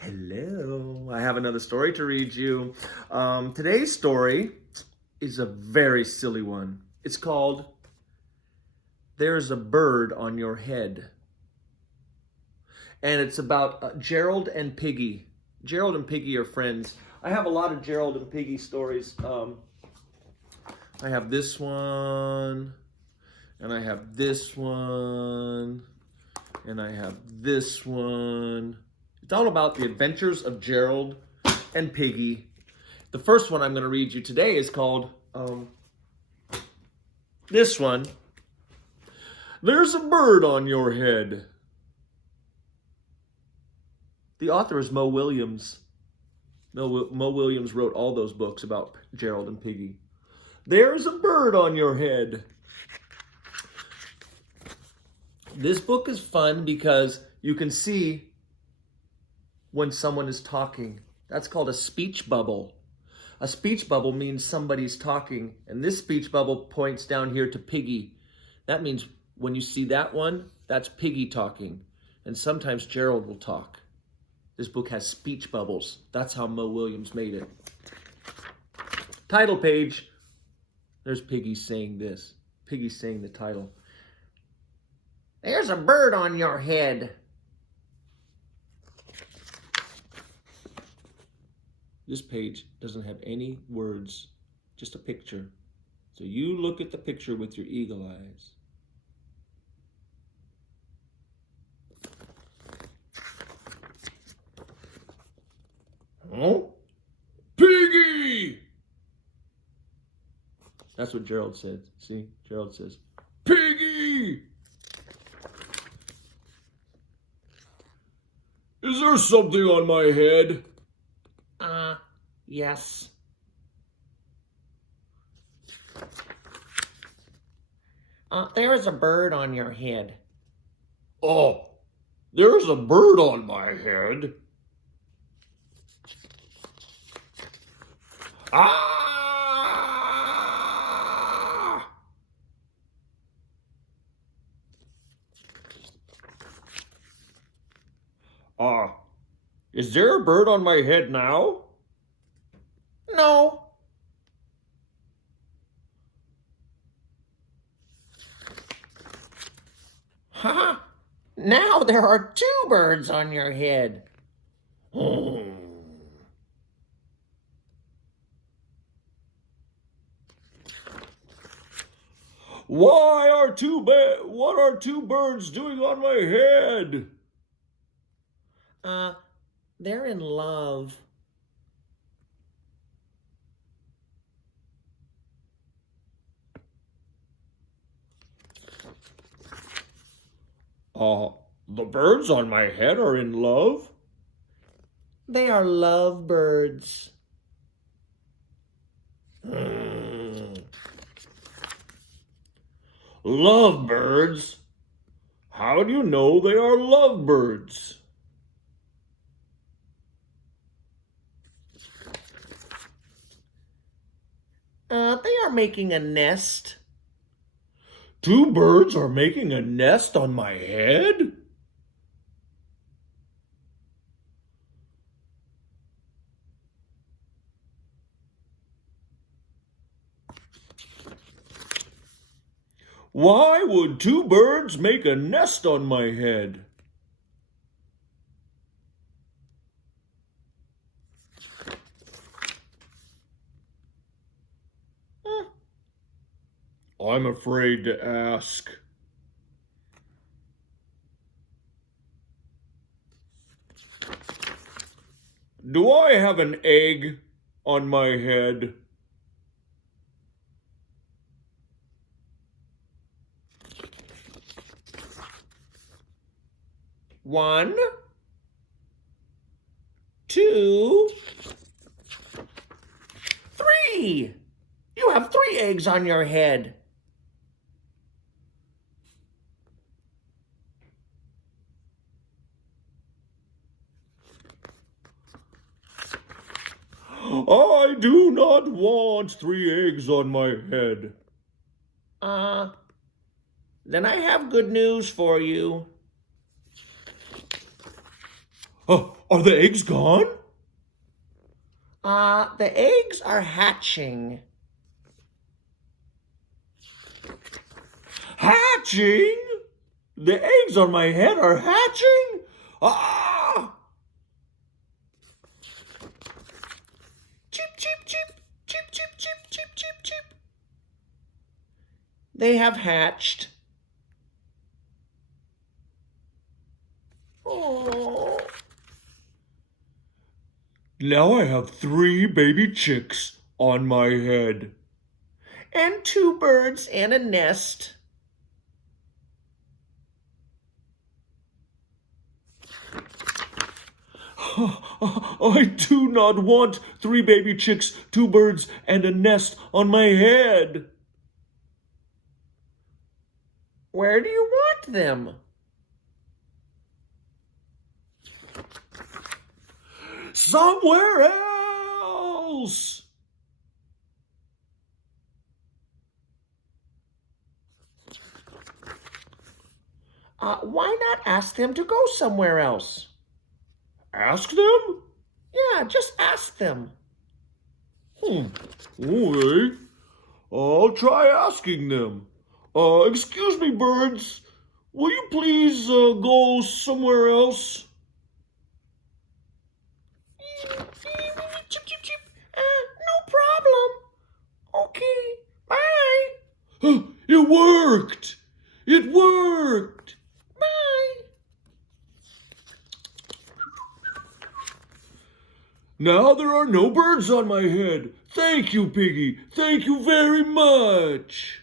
Hello, I have another story to read you. Today's story is a very silly one. It's called There's a Bird on Your Head. And it's about Gerald and Piggy. Gerald and Piggy are friends. I have a lot of Gerald and Piggy stories. I have this one, and I have this one, and I have this one. It's all about the adventures of Gerald and Piggy. The first one I'm going to read you today is called this one. There's a bird on your head. The author is Mo Willems. Mo Willems wrote all those books about Gerald and Piggy. There's a bird on your head. This book is fun because you can see when someone is talking. That's called a speech bubble. A speech bubble means somebody's talking, and this speech bubble points down here to Piggy. That means when you see that one, that's Piggy talking, and sometimes Gerald will talk. This book has speech bubbles. That's how Mo Willems made it. Title page. There's Piggy saying this. Piggy's saying the title. There's a bird on your head. This page doesn't have any words, just a picture. So you look at the picture with your eagle eyes. Oh? Piggy! That's what Gerald said. See? Gerald says, Piggy! Is there something on my head? Yes. There is a bird on your head. Oh, there's a bird on my head. Ah! Is there a bird on my head now? No. Ha! Now there are two birds on your head. What are two birds doing on my head? They're in love. The birds on my head are in love? They are love birds. Love birds? How do you know they are love birds? They are making a nest. Two birds are making a nest on my head? Why would two birds make a nest on my head? I'm afraid to ask. Do I have an egg on my head? One, two, three. You have 3 eggs on your head. I do not want 3 eggs on my head. Then I have good news for you. Are the eggs gone? The eggs are hatching. Hatching? The eggs on my head are hatching? Ah! Cheep, cheep, cheep, cheep, cheep, cheep, cheep, cheep, cheep. They have hatched. Oh. Now I have 3 baby chicks on my head. And 2 birds and a nest. I do not want 3 baby chicks, 2 birds, and a nest on my head. Where do you want them? Somewhere else. Why not ask them to go somewhere else? Ask them? Yeah, just ask them. Okay. I'll try asking them. Excuse me, birds. Will you please go somewhere else? Chip, chip, chip. No problem. Okay, bye. It worked! It worked! Bye. Now there are no birds on my head. Thank you, Piggy. Thank you very much.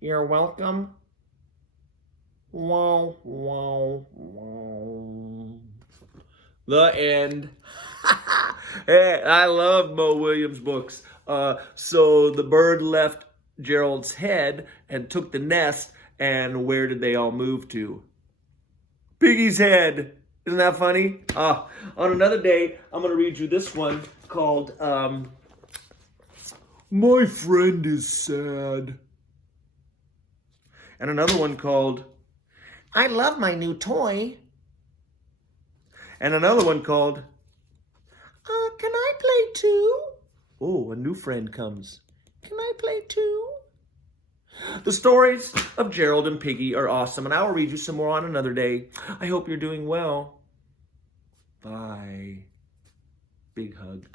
You're welcome. Wow, wow, wow. The end. Hey, I love Mo Williams books. So the bird left Gerald's head and took the nest, and where did they all move to? Piggy's head. Isn't that funny? On another day, I'm going to read you this one called, My Friend is Sad. And another one called, I love my new toy. and another one called, Can I play too? oh, a new friend comes. Can I play too? The stories of Gerald and Piggy are awesome, and I will read you some more on another day. I hope you're doing well. Bye. Big hug.